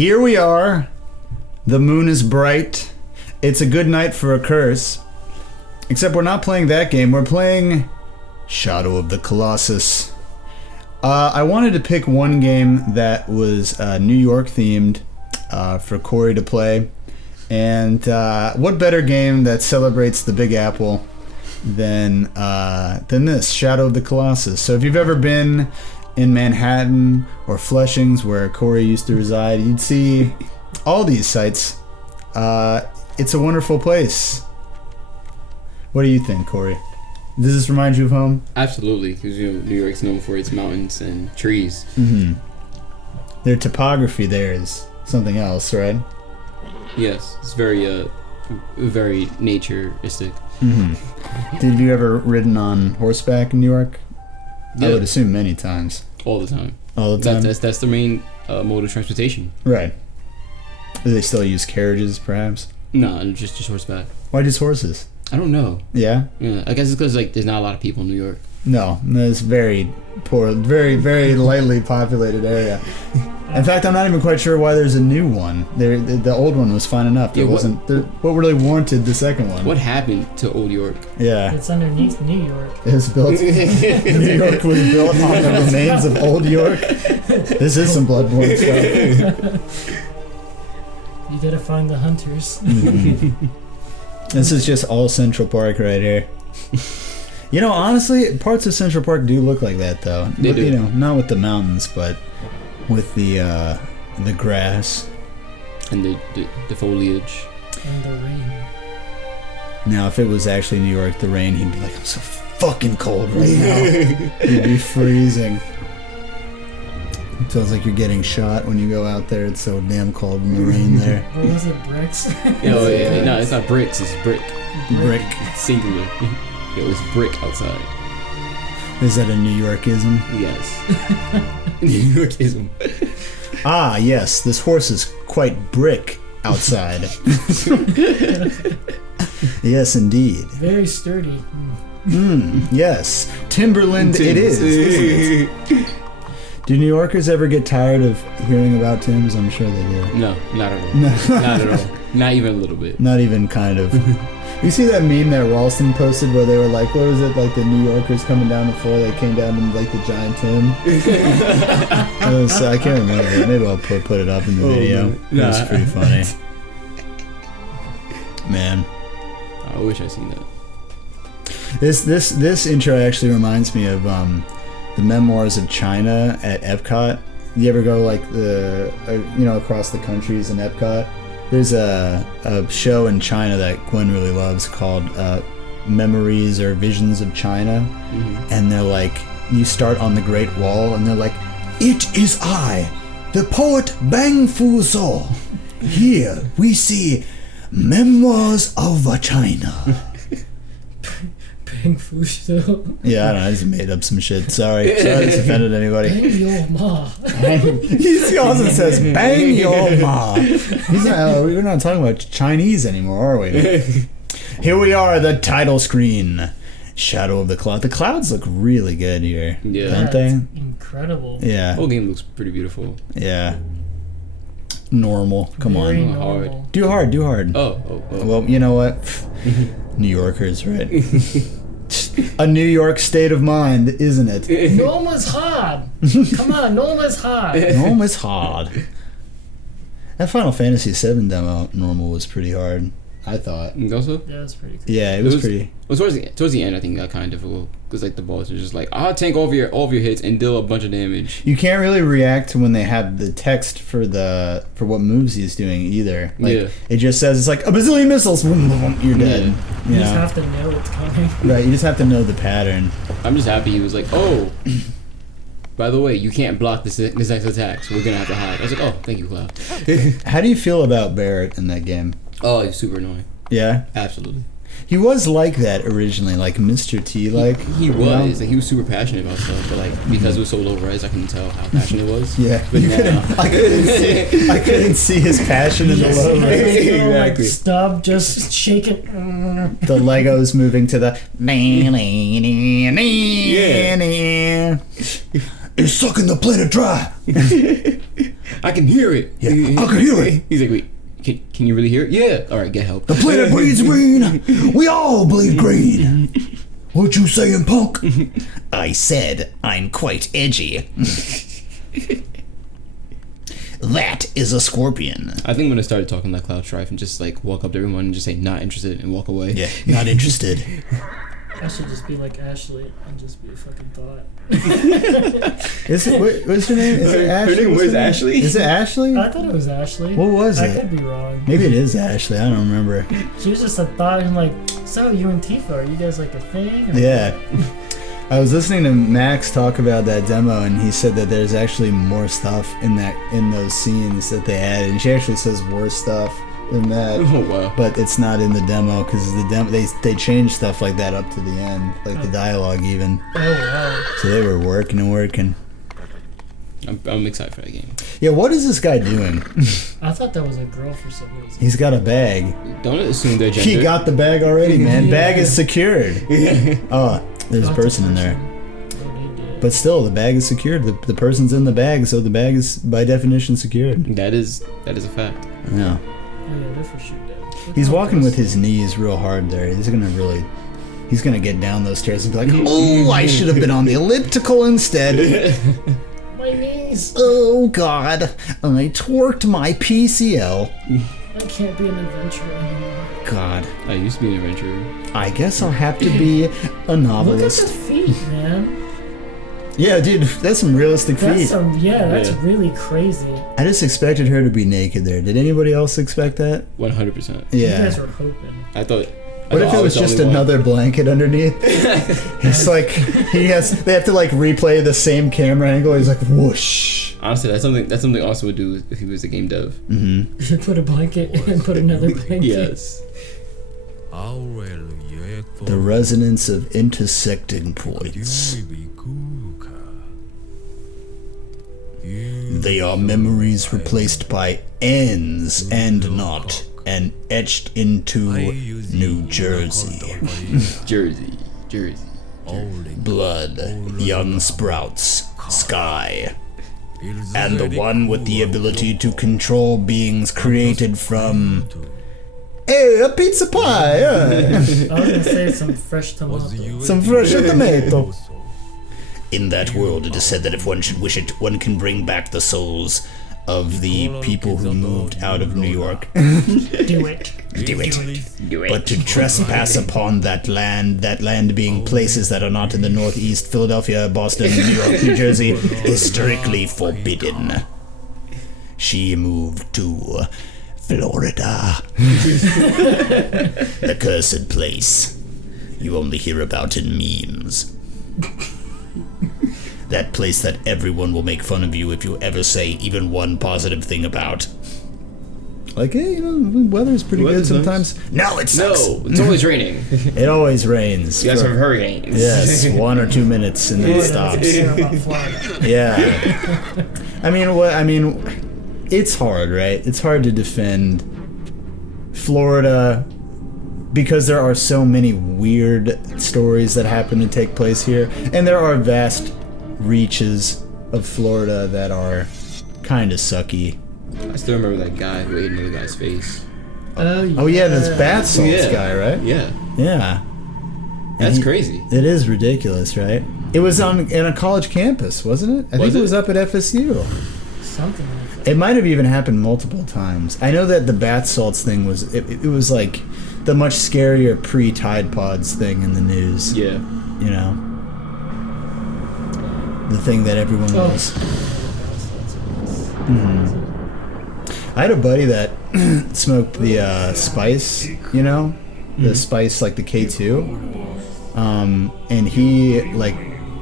Here we are. The moon is bright. It's a good night for a curse. Except we're not playing that game. We're playing Shadow of the Colossus. I wanted to pick one game that was New York themed for Corey to play. And what better game that celebrates the Big Apple than this, Shadow of the Colossus. So if you've ever been in Manhattan or Flushings, where Corey used to reside, you'd see all these sites. It's a wonderful place. What do you think, Corey? Does this remind you of home? Absolutely, because New York's known for its mountains and trees. Mm-hmm. Their topography there is something else, right? Yes, it's very naturistic. Mm-hmm. Did you ever ridden on horseback in New York? Yeah. I would assume many times. All the time. All the time? That's the main mode of transportation. Right. Do they still use carriages, perhaps? No, just horseback. Why just horses? I don't know. Yeah? Yeah, I guess it's because there's not a lot of people in New York. No, it's very poor, very, very lightly populated area. In fact, I'm not even quite sure why there's a new one. The old one was fine enough. There wasn't. What really warranted the second one? What happened to Old York? Yeah. It's underneath New York. It was built. New York was built on the remains of Old York. This is some Bloodborne stuff. You gotta find the hunters. Mm-hmm. This is just all Central Park right here. You know, honestly, parts of Central Park do look like that, though. They do. You know, not with the mountains, but with the grass and the foliage and the rain. Now, if it was actually New York, the rain, he'd be like, I'm so fucking cold right now. He'd be freezing. It feels like you're getting shot when you go out there. It's so damn cold in the rain there. What was it, bricks? No, it's not bricks, it's brick. Brick. Singular. It was brick outside. Is that a New Yorkism? Yes. New Yorkism. Ah, yes. This horse is quite brick outside. Yes, indeed. Very sturdy. Yes. Timberland it is, isn't it? Do New Yorkers ever get tired of hearing about Timbs? I'm sure they do. No, not at all. Not at all. Not even a little bit. Not even kind of. You see that meme that Ralston posted where they were like, what was it, like the New Yorkers coming down the floor, they came down in like the giant Tim? I can't remember. Maybe I'll put it up in the video. Man. It was pretty funny. Man. I wish I seen that. This intro actually reminds me of the Memoirs of China at Epcot. You ever go like across the countries in Epcot? There's a show in China that Gwen really loves called Memories or Visions of China. Mm-hmm. And they're like, you start on the Great Wall and they're like, it is I, the poet Bang Fu So. Here we see Memoirs of China. Bang Fu So. Yeah, I don't know, I just made up some shit. Sorry if this offended anybody. Bang your ma. He also says, bang your ma. We're not talking about Chinese anymore, are we? Here we are, the title screen. Shadow of the Cloud. The clouds look really good here, don't they? Incredible. Yeah. The whole game looks pretty beautiful. Yeah. Normal. Come Very on. normal. Hard. Do hard. Oh. Well, you know what? New Yorkers, right? A New York state of mind, isn't it? Norma's hard. Come on, Norma's hard. Norma's hard. That Final Fantasy VII demo, normal, was pretty hard, I thought. Also? That was pretty cool. Yeah, it was pretty... Well, towards the end, I think that got kind of difficult. Because, like, the boss was just like, I'll tank all of your hits and deal a bunch of damage. You can't really react to when they have the text for what moves he's doing either. Like, yeah. It just says, it's like, a bazillion missiles, you're dead. You just have to know it's coming. Right, you just have to know the pattern. I'm just happy he was like, oh, by the way, you can't block this next attack, so we're going to have to hide. I was like, oh, thank you, Cloud. How do you feel about Barrett in that game? Oh, he's super annoying. Yeah? Absolutely. He was like that originally, like Mr. T, like. He was. Like, he was super passionate about stuff, but like because it was so low res, I couldn't tell how passionate it was. Yeah, But I couldn't see his passion in the low res. Exactly. Stop, just shake it. The Legos moving to the. It's sucking the planet dry. I can hear it. Yeah, I can hear it. He's like, wait, can you really hear it? Yeah. All right, get help. The planet bleeds green. We all bleed green. What you saying, punk? I said I'm quite edgy. That is a scorpion. I think when I started talking like Cloud Strife and just like walk up to everyone and just say not interested and walk away. Yeah, not interested. I should just be like Ashley and just be a fucking thought. Is it, what's her name? Is it Ashley? Her name was Ashley? Is it Ashley? I thought it was Ashley. What was I it? could be wrong. Maybe it is Ashley. I don't remember. She was just a thought and like, so you and Tifa, are you guys like a thing? Or Yeah. I was listening to Max talk about that demo, and he said that there's actually more stuff in those scenes that they added. And she actually says worse stuff than that. Oh wow. But it's not in the demo because the demo they changed stuff like that up to the end, like the dialogue even. Oh wow. So they were working and working. I'm excited for that game. Yeah, what is this guy doing? I thought that was a girl for some reason. He's got a bag. Don't assume their gender. He got the bag already, man. Yeah. Bag is secured. Oh, there's a person in there. Oh, he did. But still, the bag is secured. The person's in the bag, so the bag is by definition secured. That is a fact. Yeah. Oh, yeah, they're for sure dead. He's walking with his knees real hard there. He's gonna get down those stairs and be like, oh, I should have been on the elliptical instead. My knees. Oh God, I torqued my PCL. I can't be an adventurer anymore. God, I used to be an adventurer. I guess I'll have to be a Look at novelist. the feet, man. Yeah, dude, that's some realistic feet. That's Yeah. really crazy. I just expected her to be naked there. Did anybody else expect that? 100%. You Yeah. guys were hoping. I thought. What if it was just another blanket underneath? It's like they have to like replay the same camera angle. He's like whoosh. Honestly, that's something Austin would do if he was a game dev. Mm-hmm. Put a blanket and put another blanket. Yes. The resonance of intersecting points. They are memories replaced by ends and not, and etched into New Jersey. Jersey. Blood, young sprouts, sky. And the one with the ability to control beings created from... Hey, a pizza pie! I was gonna say some fresh tomato. Some fresh tomato. In that world, it is said that if one should wish it, one can bring back the souls of the people who moved out of New York. Do it. Do it. But to trespass upon that land being places that are not in the Northeast, Philadelphia, Boston, New York, New Jersey, is strictly forbidden. She moved to Florida. The cursed place you only hear about in memes. That place that everyone will make fun of you if you ever say even one positive thing about. Like, hey, you know, the weather's pretty good sometimes. No, it sucks. No, it's always raining. It always rains. You guys have hurricanes. Yes, 1 or 2 minutes and then it stops. Yeah. I mean, it's hard, right? It's hard to defend Florida because there are so many weird stories that happen to take place here, and there are vast reaches of Florida that are kind of sucky. I still remember that guy who ate another guy's face. Oh yeah, this bath salts guy, right? Yeah. Yeah. That's crazy. It is ridiculous, right? It was in a college campus, wasn't it? I think it was up at FSU. Something like that. It might have even happened multiple times. I know that the bath salts thing was it was like the much scarier pre-Tide Pods thing in the news. Yeah. You know, the thing that everyone was. I had a buddy that smoked the spice, you know, the spice like the K2, and he like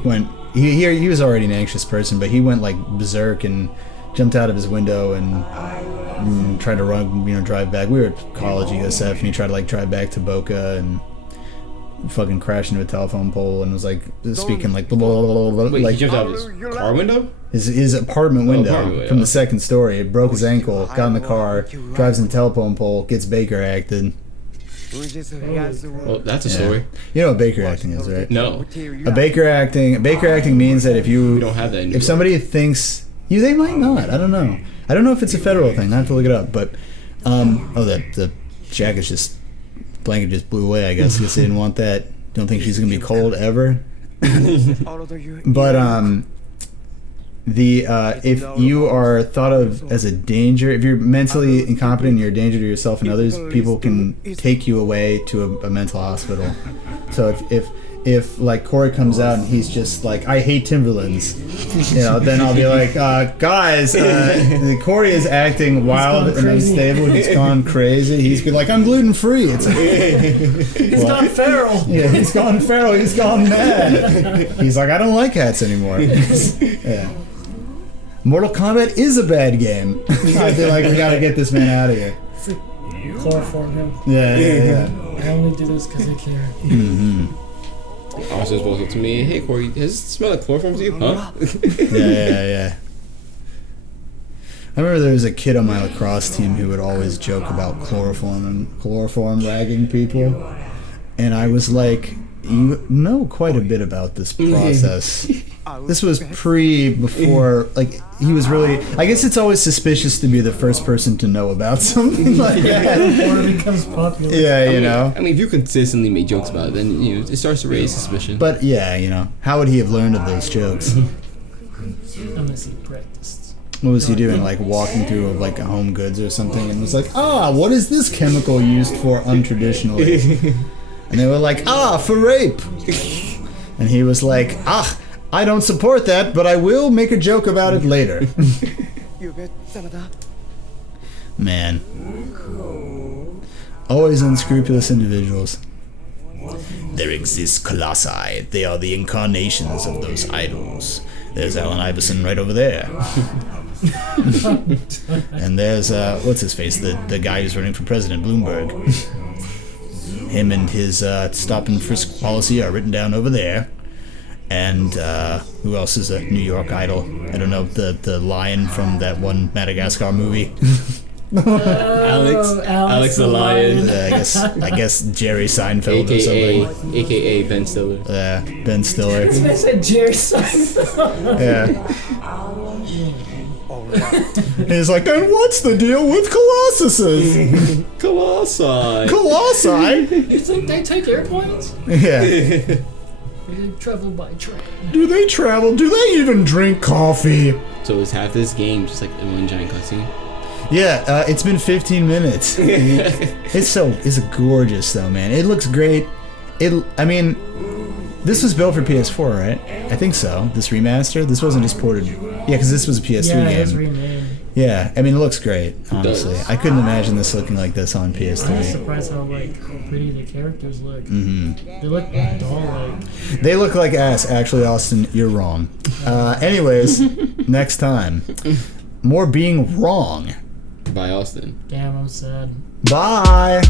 went. He was already an anxious person, but he went like berserk and jumped out of his window and tried to run, drive back. We were at college USF, and he tried to like drive back to Boca and fucking crashed into a telephone pole and was like speaking like blah, blah, blah, blah, Wait, like he jumped out of his car window? his apartment window apartment, from yeah. the second story. It broke his ankle, got in the car, drives in the telephone pole, gets Baker acted. Well, that's a story. You know what Baker acting is, right? No. Baker acting means that if We don't have that in New if York. somebody thinks they might not. I don't know. I don't know if it's a federal thing. I have to look it up. But the blanket just blew away. I guess they didn't want that. Don't think she's gonna be cold ever. But if you are thought of as a danger, if you're mentally incompetent and you're a danger to yourself and others, people can take you away to a mental hospital. So if like Corey comes out and he's just like, I hate Timberlands, then I'll be like, guys, Corey is acting wild and unstable. He's gone crazy. He's been like, I'm gluten free. It's like, He's gone feral. Yeah, he's gone feral. He's gone mad. He's like, I don't like hats anymore. Yeah. Mortal Kombat is a bad game. I feel like we gotta get this man out of here. Chloroform him. Yeah. I only do this because I care. Mm-hmm. Officers walks up to me. Hey, Corey, does it smell like chloroform to you? Huh? Yeah. I remember there was a kid on my lacrosse team who would always joke about chloroform ragging people. And I was like, you know quite a bit about this process. This was before, like, he was really... I guess it's always suspicious to be the first person to know about something like that. Before it becomes popular. Yeah, you know. I mean, if you consistently make jokes about it, then, it starts to raise suspicion. But, yeah, how would he have learned of those jokes? Unless he practiced. What was he doing, like, walking through, like, a Home Goods or something, and was like, what is this chemical used for untraditionally? And they were like, for rape. And he was like, I don't support that, but I will make a joke about it later. Man. Always unscrupulous individuals. There exist colossi. They are the incarnations of those idols. There's Allen Iverson right over there. And there's, what's his face? The guy who's running for president, Bloomberg. Him and his stop and frisk policy are written down over there. And who else is a New York idol? I don't know, the lion from that one Madagascar movie. Alex the lion. I guess Jerry Seinfeld or something. AKA Ben Stiller. Yeah, Ben Stiller. I said Jerry Seinfeld. Yeah. He's like, and what's the deal with Colossuses? Colossi? You think they take airplanes? Yeah. They travel by train. Do they travel? Do they even drink coffee? So is half this game just like one giant cutscene? Yeah, it's been 15 minutes. It's gorgeous though, man. It looks great. This was built for PS4, right? I think so. This remaster. This wasn't just ported. Yeah, because this was a PS3 game. It was remade. Yeah, it looks great. Honestly, I couldn't imagine this looking like this on PS3. I was surprised how pretty the characters look. Mm-hmm. They look doll-like. They look like ass. Actually, Austin, you're wrong. Anyways, next time, more being wrong. By Austin. Damn, I'm sad. Bye.